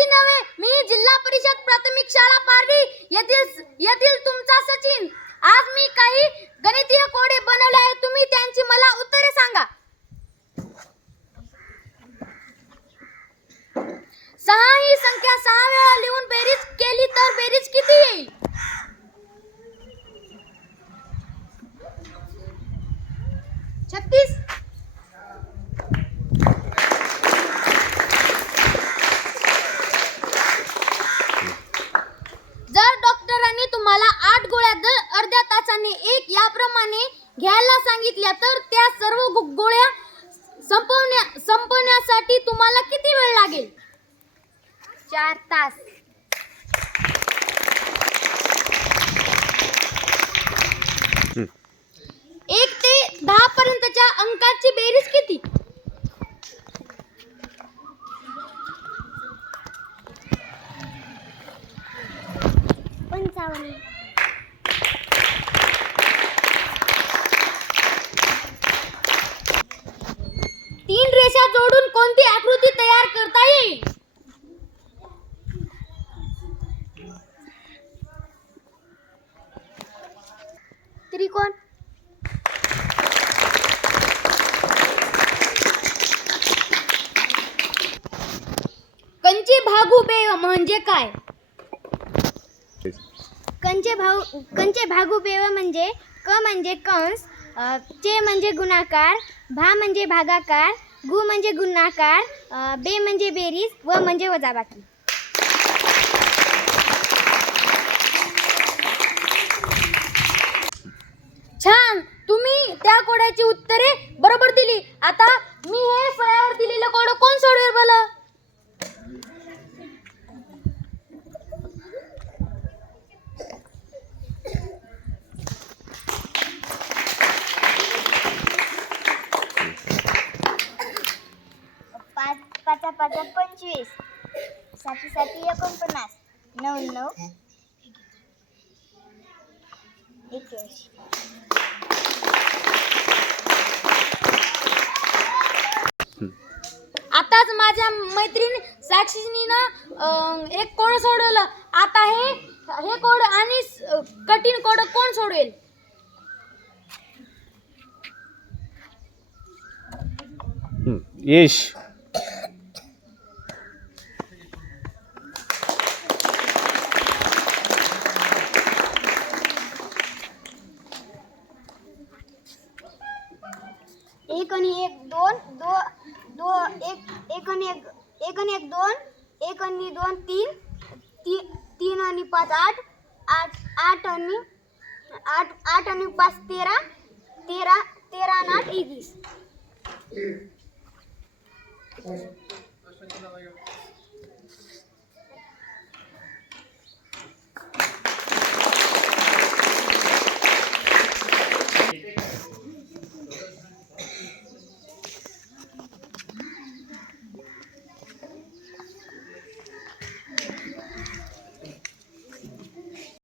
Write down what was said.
मी जिल्हा परिषद प्राथमिक शाळा पारडी येथील येथील तुमचा सचिन. आज मी काही गणितीय कोडे बनवले आहेत. तुम्ही त्यांची मला उत्तरे सांगा. सहा ही संख्या सहा वेळा लिहून बेरीज केली तर बेरीज किती येईल? छत्तीस जर डॉक्टरांनी तुम्हाला आठ गोळ्या दर तासाने एक याप्रमाणे घ्यायला सांगितल्या तर त्या सर्व गोळ्या संपवण्या संपवण्यासाठी तुम्हाला किती वेळ लागेल? चार तास. एक ते दहा पर्यंतच्या अंकाची बेरीज किती? पंचावन्न. तीन रेषा जोडून कोणती आकृती तयार करता येईल? त्रिकोण. कंचे भागुबे म्हणजे काय? कंचे भाऊ कंचे भागुपेव म्हणजे क म्हणजे कंस चे म्हणजे गुणाकार भा म्हणजे भागाकार गु म्हणजे गुणाकार बे म्हणजे बेरीज व म्हणजे वजाबाकी. छान! तुम्ही त्या कोड्याची उत्तरे बरोबर दिली. आता मी हे फळ्यावर दिलेलं कोड कोण सोडवेल बोला पाच पाचा पाचा पंचवीस. साठी साठी एकोणपन्नास. नऊ नऊ. आताच माझ्या मैत्रीण साक्षीनीनं एक कोड सोडवलं. आता हे हे कोड आणि कठीण कोड कोण सोडवेल? यश. एक आणि एक दोन दो दो एक एक आणि एक एक आणि एक दोन एक आणि दोन तीन ती तीन आणि पाच आठ आठ आठ आणि आठ आठ आणि पाच तेरा तेरा तेरा आणि आठ एकवीस.